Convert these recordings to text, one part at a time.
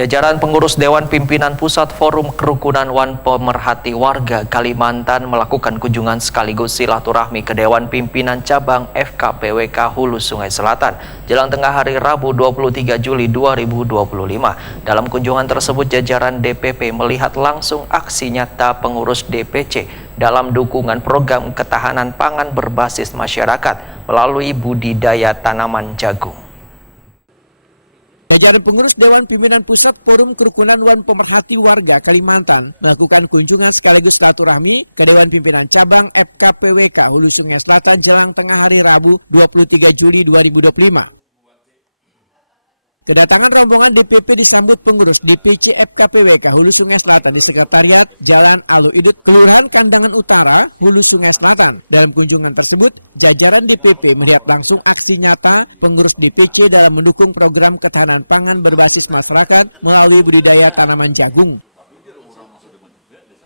Jajaran pengurus Dewan Pimpinan Pusat Forum Kerukunan Wan Pemerhati Warga Kalimantan melakukan kunjungan sekaligus silaturahmi ke Dewan Pimpinan Cabang FKPWK Hulu Sungai Selatan jelang tengah hari Rabu 23 Juli 2025. Dalam kunjungan tersebut, jajaran DPP melihat langsung aksi nyata pengurus DPC dalam dukungan program ketahanan pangan berbasis masyarakat melalui budidaya tanaman jagung. Jajaran pengurus Dewan Pimpinan Pusat Forum Kerukunan Wan Pemerhati Warga Kalimantan melakukan kunjungan sekaligus silaturahmi ke Dewan Pimpinan Cabang FKPWK Hulu Sungai Selatan jelang tengah hari Rabu 23 Juli 2025. Kedatangan rombongan DPP disambut pengurus DPC FKPWK Hulu Sungai Selatan di Sekretariat Jalan Alu Idut, Kelurahan Kandangan Utara, Hulu Sungai Selatan. Dalam kunjungan tersebut, jajaran DPP melihat langsung aksi nyata pengurus DPC dalam mendukung program ketahanan pangan berbasis masyarakat melalui budidaya tanaman jagung.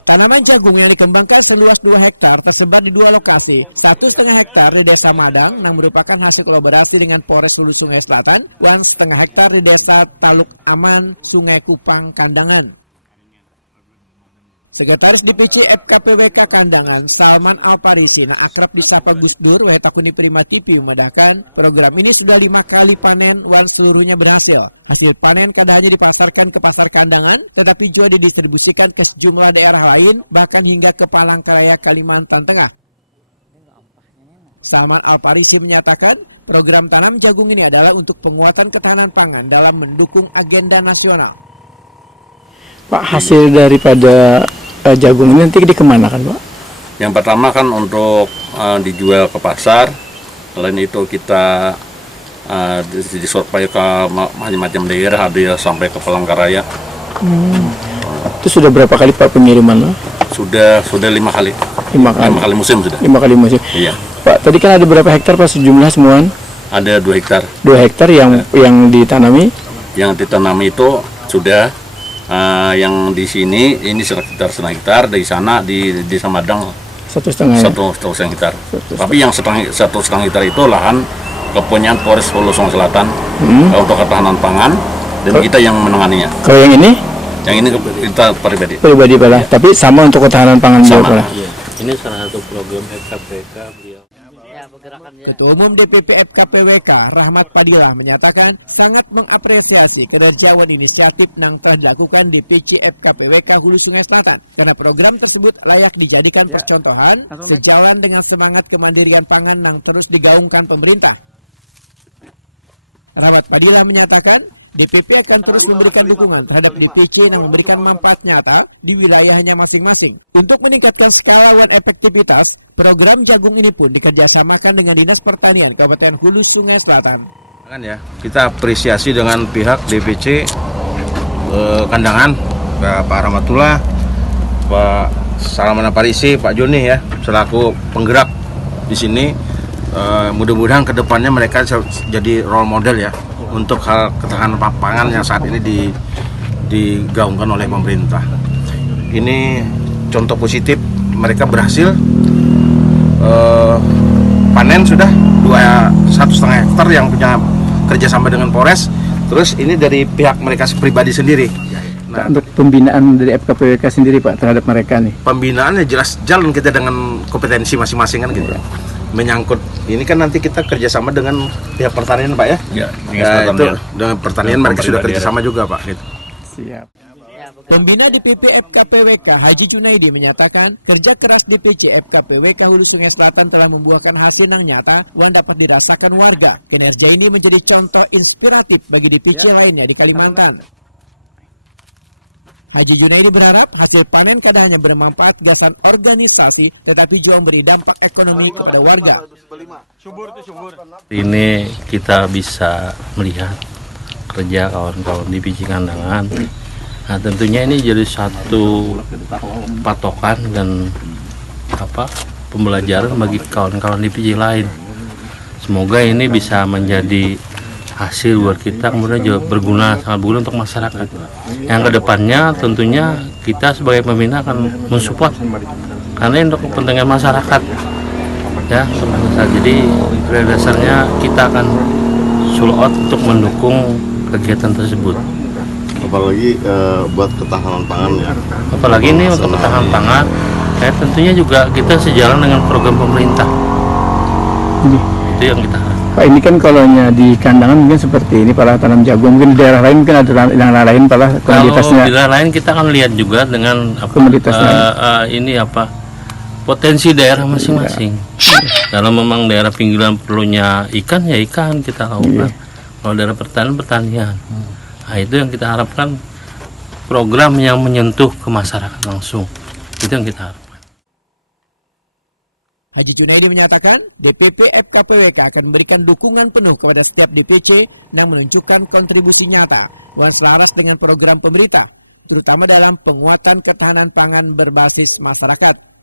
Tanaman jagung yang dikembangkan seluas 2 hektar tersebar di 2 lokasi, 1,5 hektar di Desa Madang yang merupakan hasil kolaborasi dengan Polres Hulu Sungai Selatan, 1,5 hektar di Desa Taluk Aman, Sungai Kupang, Kandangan. Sekretaris DPC FKPWK Kandangan, Salman Alparisi, yang akrab disapa Gus Dur, Wetakuni Prima TV, memedahkan program ini sudah 5 kali panen, seluruhnya berhasil. Hasil panen kadang hanya dipasarkan ke pasar Kandangan, tetapi juga didistribusikan ke sejumlah daerah lain, bahkan hingga ke Palangkaraya, Kalimantan Tengah. Salman Alparisi menyatakan program tanam jagung ini adalah untuk penguatan ketahanan pangan dalam mendukung agenda nasional. Pak, hasil daripada jagung ini nanti dikemanakan, Pak? Yang pertama kan untuk dijual ke pasar. Selain itu kita disuplai ke macam-macam daerah, ada sampai ke Palangkaraya. Itu sudah berapa kali Pak pengiriman, Pak? Sudah 5 kali. 5 kali. 5 kali musim sudah. 5 kali musim. Iya. Pak, tadi kan ada berapa hektar Pak sejumlah semuanya? Ada 2 hektar. 2 hektar yang ditanami? Yang ditanami itu sudah yang di sini ini sekitar 1,5 hektar, di sana di Desa Madang 1,5 hektar. Tapi yang 1,5 hektar itu lahan kepunyaan Polres Hulu Sungai Selatan untuk ketahanan pangan, dan kita yang menanganinya. Kalau yang ini? Yang ini kita pribadi. Pribadi Pak, tapi sama untuk ketahanan pangan juga Pak. Iya. Ini salah satu program FKPWK beliau. Ketua Umum DPP FKPWK Rahmat Padilah menyatakan sangat mengapresiasi kinerja inisiatif yang telah dilakukan DPC FKPWK Hulu Sungai Selatan karena program tersebut layak dijadikan percontohan sejalan dengan semangat kemandirian pangan yang terus digaungkan pemerintah. Rahmat Padilah menyatakan DPP akan terus memberikan dukungan terhadap DPC yang memberikan manfaat nyata di wilayahnya masing-masing. Untuk meningkatkan skala dan efektivitas, program jagung ini pun dikerjasamakan dengan Dinas Pertanian Kabupaten Hulu Sungai Selatan. Kita apresiasi dengan pihak DPC Kandangan, Pak Rahmatullah, Pak Salman Alparisi, Pak Joni ya, selaku penggerak di sini. Mudah-mudahan kedepannya mereka jadi role model ya untuk hal ketahanan pangan yang saat ini digaungkan oleh pemerintah. Ini contoh positif, mereka berhasil panen sudah 1,5 hektar yang punya kerjasama dengan Polres. Terus ini dari pihak mereka pribadi sendiri. Nah, untuk pembinaan dari FKPWK sendiri Pak terhadap mereka nih? Pembinaannya jelas jalan kita dengan kompetensi masing-masing kan gitu. Menyangkut ini kan nanti kita kerjasama dengan pihak pertanian Pak ya. Itu dengan pertanian mereka sudah kerjasama juga Pak. Gitu. Siap. Pembina DPP FKPWK Haji Junaidi menyatakan kerja keras DPC FKPWK Hulu Sungai Selatan telah membuahkan hasil yang nyata yang dapat dirasakan warga. Kinerja ini menjadi contoh inspiratif bagi DPC lainnya di Kalimantan. Haji Junaidi berharap hasil panen kadang hanya bermanfaat gasan organisasi tetapi juga memberi dampak ekonomi kepada warga. Ini kita bisa melihat kerja kawan-kawan di DPC Kandangan. Nah, tentunya ini jadi satu patokan dan pembelajaran bagi kawan-kawan DPC lain. Semoga ini bisa menjadi hasil buat kita, kemudian juga sangat berguna untuk masyarakat. Yang kedepannya tentunya kita sebagai pembina akan mensupport karena ini untuk kepentingan masyarakat ya. Jadi pada dasarnya kita akan full out untuk mendukung kegiatan tersebut. apalagi buat ketahanan pangan ya. Apalagi ini untuk ketahanan pangan, tentunya juga kita sejalan dengan program pemerintah. Itu yang kita harapkan. Pak, ini kan kalau di kandangan mungkin seperti ini para tanam jagung, mungkin di daerah lain mungkin ada daerah lain para komoditasnya. Kalau di daerah lain kita akan lihat juga dengan potensi daerah masing-masing. Kalau memang daerah pinggiran perlunya ikan, ya ikan kita lakukan. Kalau daerah pertanian. Nah, itu yang kita harapkan, program yang menyentuh ke masyarakat langsung. Itu yang kita harapkan. Haji Junaidi menyatakan DPP FKPWK akan memberikan dukungan penuh kepada setiap DPC yang menunjukkan kontribusi nyata dan selaras dengan program pemerintah, terutama dalam penguatan ketahanan pangan berbasis masyarakat.